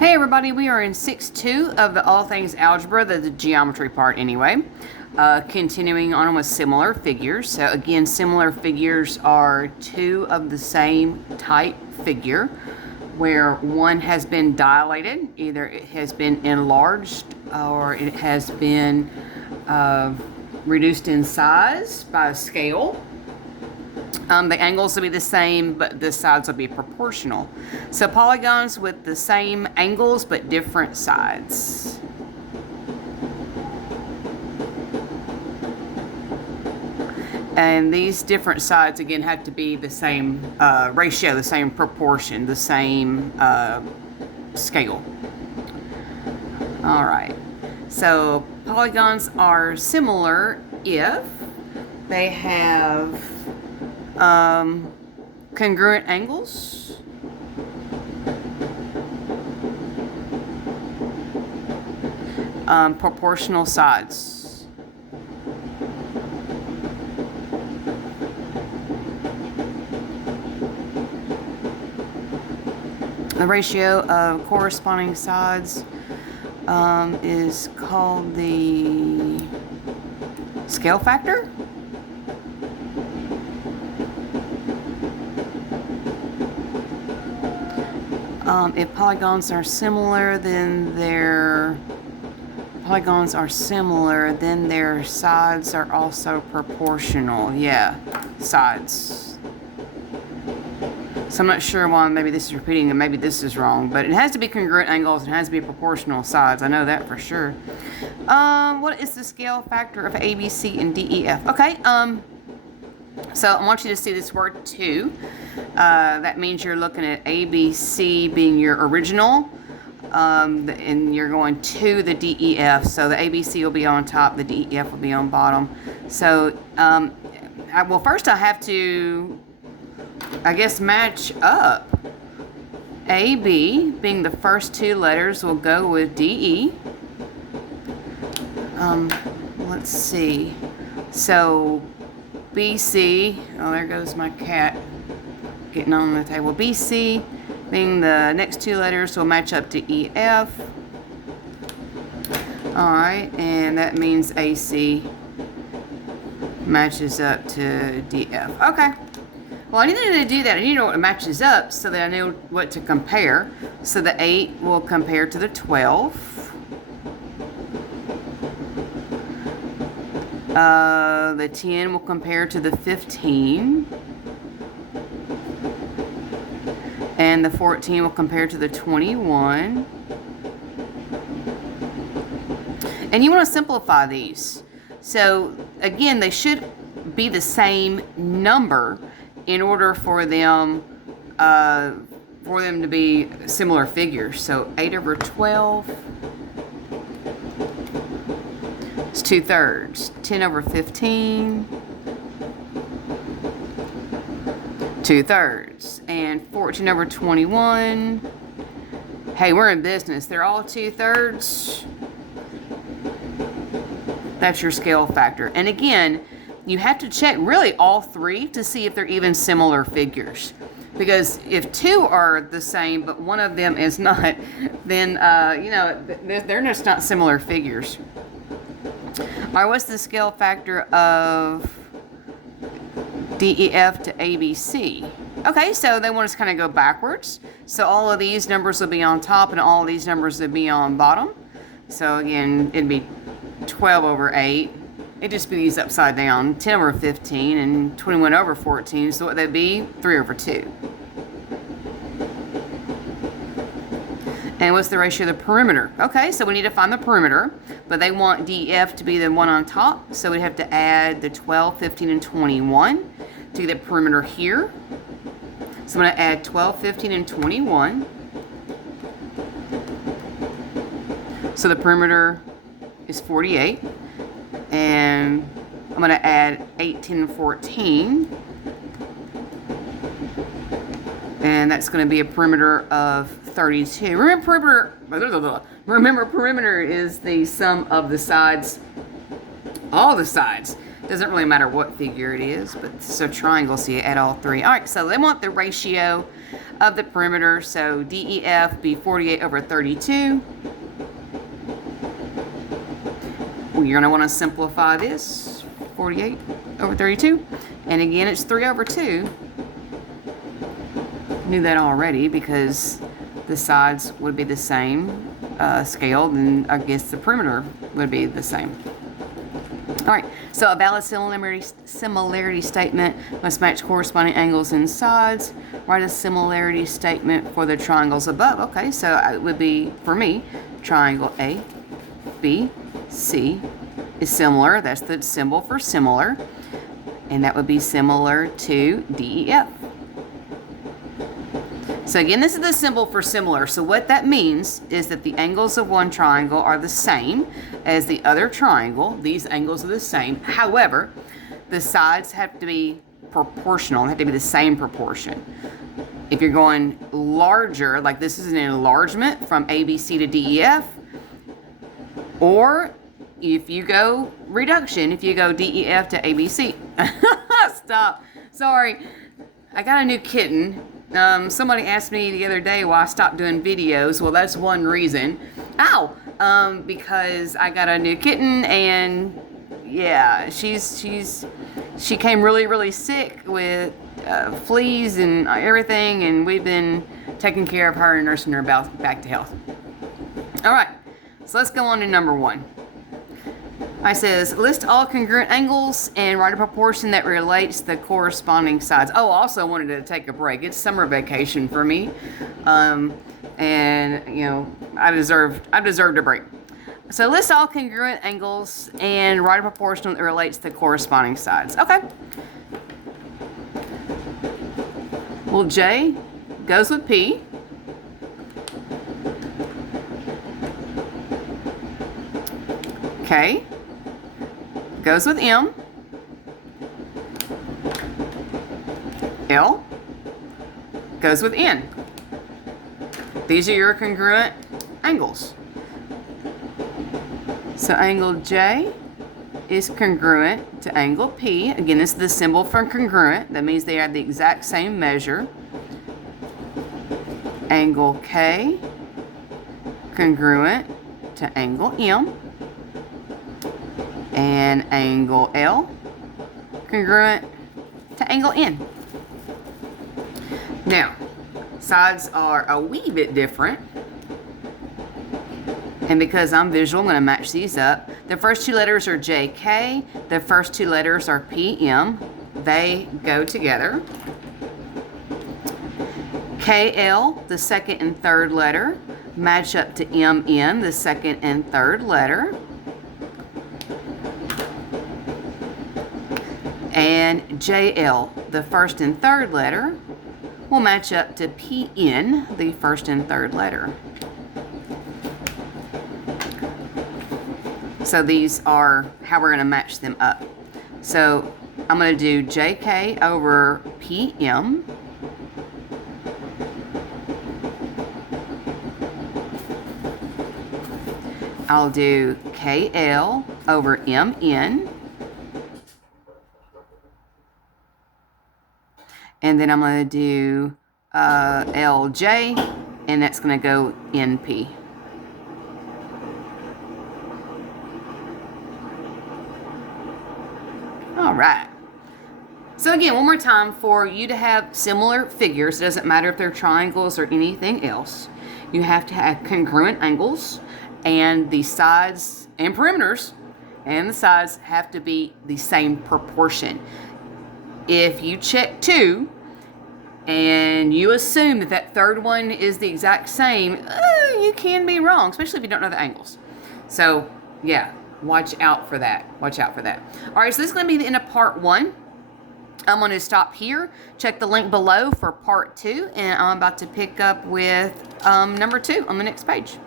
Hey everybody, we are in 6-2 of the All Things Algebra, the geometry part anyway. Continuing on with similar figures. So again, similar figures are two of the same type figure where one has been dilated, either it has been enlarged or it has been reduced in size by a scale. The angles will be the same, but the sides will be proportional. So polygons with the same angles, but different sides. And these different sides, again, have to be the same ratio, the same proportion, the same scale. All right. So polygons are similar if they have congruent angles, proportional sides. The ratio of corresponding sides is called the scale factor. If polygons are similar, then their sides are also proportional. Yeah, sides. So I'm not sure why maybe this is repeating and maybe this is wrong, but it has to be congruent angles. It has to be proportional sides. I know that for sure. What is the scale factor of A, B, C, and D, E, F? Okay. So I want you to see this word 2. That means you're looking at A, B, C being your original, and you're going to the D, E, F. So the A, B, C will be on top, the D, E, F will be on bottom. So, well, first I have to, I guess, match up. A, B being the first two letters will go with D, E. Let's see. So BC, oh, there goes my cat getting on the table. BC being the next two letters will match up to EF. Alright, and that means AC matches up to DF. Okay. Well, I need to do that. I need to know what it matches up so that I know what to compare. So the 8 will compare to the 12. The 10 will compare to the 15. And the 14 will compare to the 21. And you want to simplify these. So again, they should be the same number in order for them to be similar figures. So 8 over 12 is 2/3. 10 over 15, 2/3. And 14 over 21, hey, we're in business. They're all 2/3. That's your scale factor. And again, you have to check really all three to see if they're even similar figures. Because if two are the same, but one of them is not, then, they're just not similar figures. All right, what's the scale factor of DEF to ABC? Okay, so they want us to kind of go backwards. So all of these numbers will be on top and all of these numbers will be on bottom. So again, it'd be 12 over 8. It'd just be these upside down. 10 over 15 and 21 over 14. So what would that be? 3 over 2. And what's the ratio of the perimeter? Okay, so we need to find the perimeter, but they want DF to be the one on top, so we have to add the 12, 15, and 21 to get the perimeter here. So I'm going to add 12, 15, and 21. So the perimeter is 48. And I'm going to add 18 and 14. And that's going to be a perimeter of 32. Remember, perimeter is the sum of the sides, all the sides. Doesn't really matter what figure it is, but it's a triangle, so you add all three. All right, so they want the ratio of the perimeter, so DEF be 48 over 32. You're going to want to simplify this, 48 over 32. And again, it's 3 over 2. Knew that already because the sides would be the same scale, then I guess the perimeter would be the same. All right, so a valid similarity statement must match corresponding angles and sides. Write a similarity statement for the triangles above. Okay, so it would be, for me, triangle A, B, C is similar. That's the symbol for similar. And that would be similar to DEF. So again, this is the symbol for similar. So what that means is that the angles of one triangle are the same as the other triangle. These angles are the same. However, the sides have to be proportional. They have to be the same proportion. If you're going larger, like this is an enlargement from ABC to DEF, or if you go reduction, if you go DEF to ABC. Stop. Sorry. I got a new kitten. Somebody asked me the other day why I stopped doing videos. Well, that's one reason. Ow! Because I got a new kitten, and yeah, she came really sick with fleas and everything, and we've been taking care of her and nursing her back to health. All right, so let's go on to number 1. I says, list all congruent angles and write a proportion that relates the corresponding sides. Oh, I also wanted to take a break. It's summer vacation for me. And, you know, I deserved a break. So list all congruent angles and write a proportion that relates to the corresponding sides. Okay. Well, J goes with P. K goes with M. L goes with N. These are your congruent angles. So angle J is congruent to angle P. Again, this is the symbol for congruent. That means they have the exact same measure. Angle K congruent to angle M. And angle L congruent to angle N. Now, sides are a wee bit different. And because I'm visual, I'm going to match these up. The first 2 letters are JK. The first 2 letters are PM. They go together. KL, the second and third letter, match up to MN, the second and third letter. And JL, the first and third letter, will match up to PN, the first and third letter. So these are how we're going to match them up. So I'm going to do JK over PM. I'll do KL over MN. And then I'm going to do LJ, and that's going to go NP. All right. So again, one more time, for you to have similar figures, it doesn't matter if they're triangles or anything else, you have to have congruent angles, and the sides and perimeters and the sides have to be the same proportion. If you check 2 and you assume that that third one is the exact same, you can be wrong, especially if you don't know the angles. So yeah, watch out for that. Watch out for that. All right, so this is going to be the end of part 1. I'm going to stop here. Check the link below for part 2, and I'm about to pick up with number 2 on the next page.